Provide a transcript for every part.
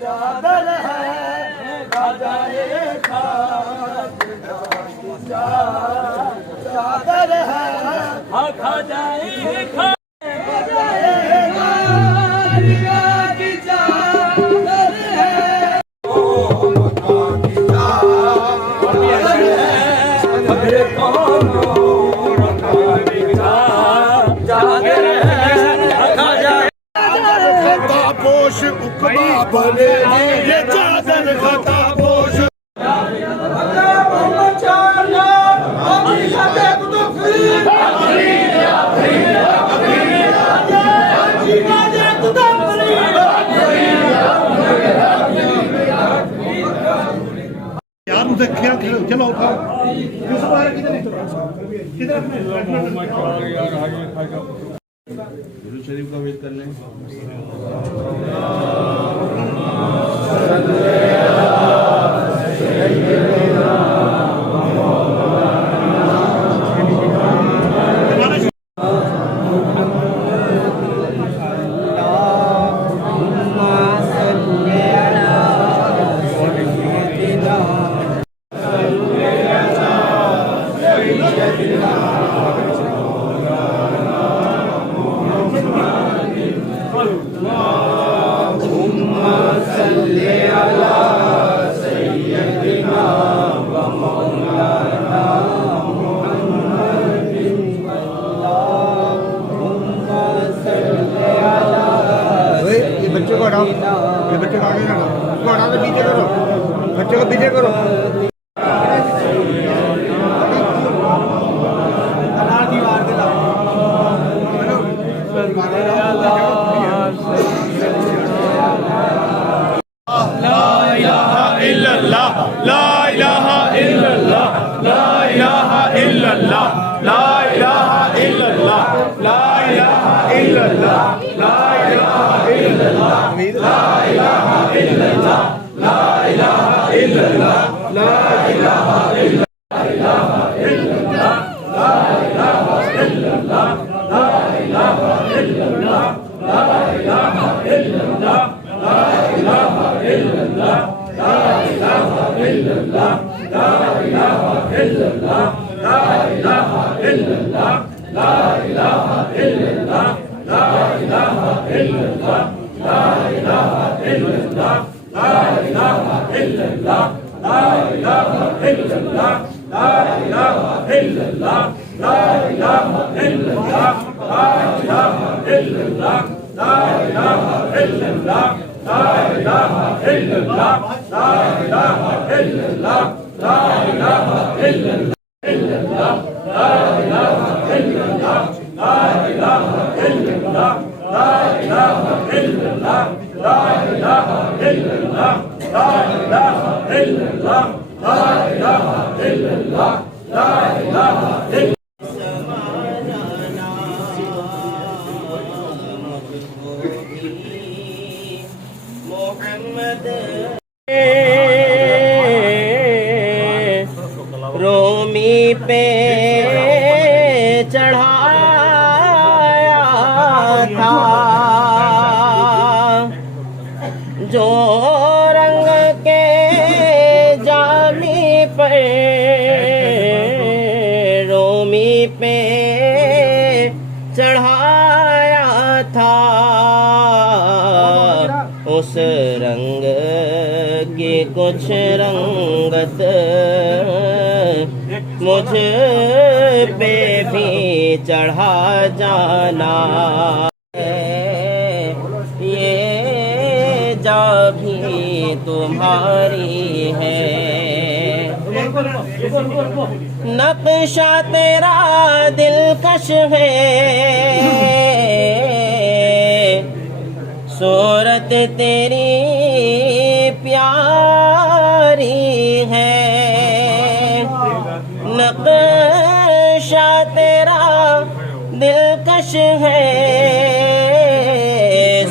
चादर है खजाए चादर है खजाए बने ये चादर खता पोश यार मुझे क्या चलो उठाओ किधर गुरु शरीफ का वेट कर लें रोमी पे चढ़ाया था जो रंग के जामी पर रोमी पे चढ़ाया था उस रंग की कुछ रंगत मुझ पे भी चढ़ा जाना ये जा भी तुम्हारी है नक्शा तेरा दिलकश है सूरत तेरी प्यारी है नक्शा तेरा दिलकश है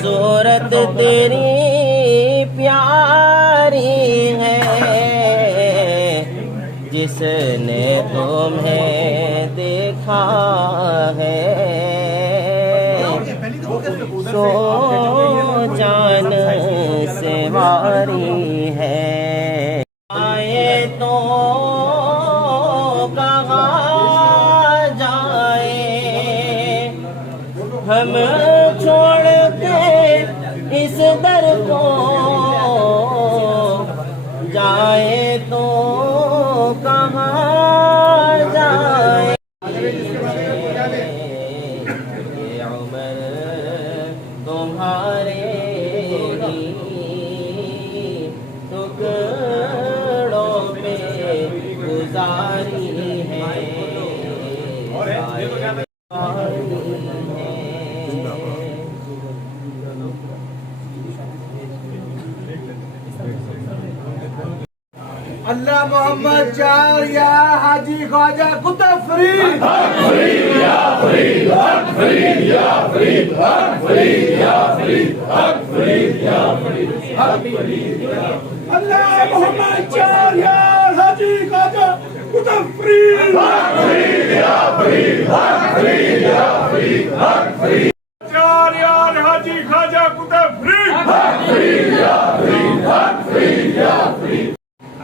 सूरत तेरी प्यारी है जिसने तुम्हें देखा है सो जान से वारी है आए तो हम छोड़ के इस दर को जाए तो कहाँ जाए ये उम्र तुम्हारे ही टुकड़ों पे गुजारी है अल्लाह मोहम्मद चार या हाजी ख्वाजा कुतुब फरीद अल्लाह मोहम्मद चार या हाजी ख्वाजा कुतुब फरीद चार या हाजी ख्वाजा कुतुब फरीद